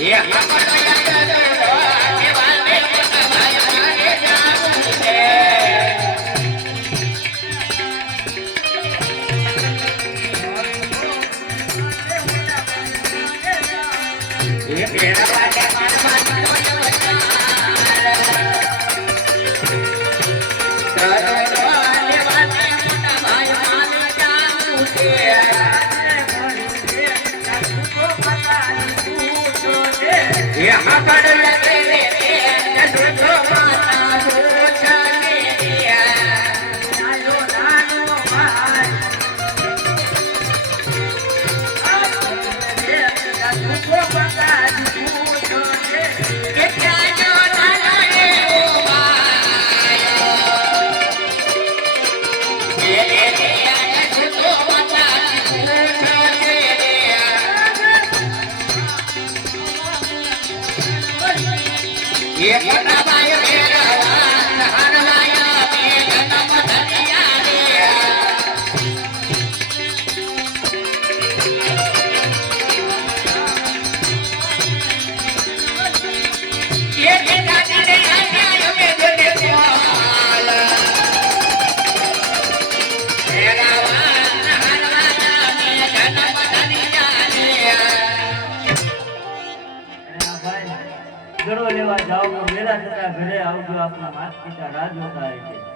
Yeah. Yeah, I got a letter. Yeah, છેડો લેવા જાઓ તો વેલા થતા ઘરે આવજો, આપના માતા પિતા રાહ જોતા હોય છે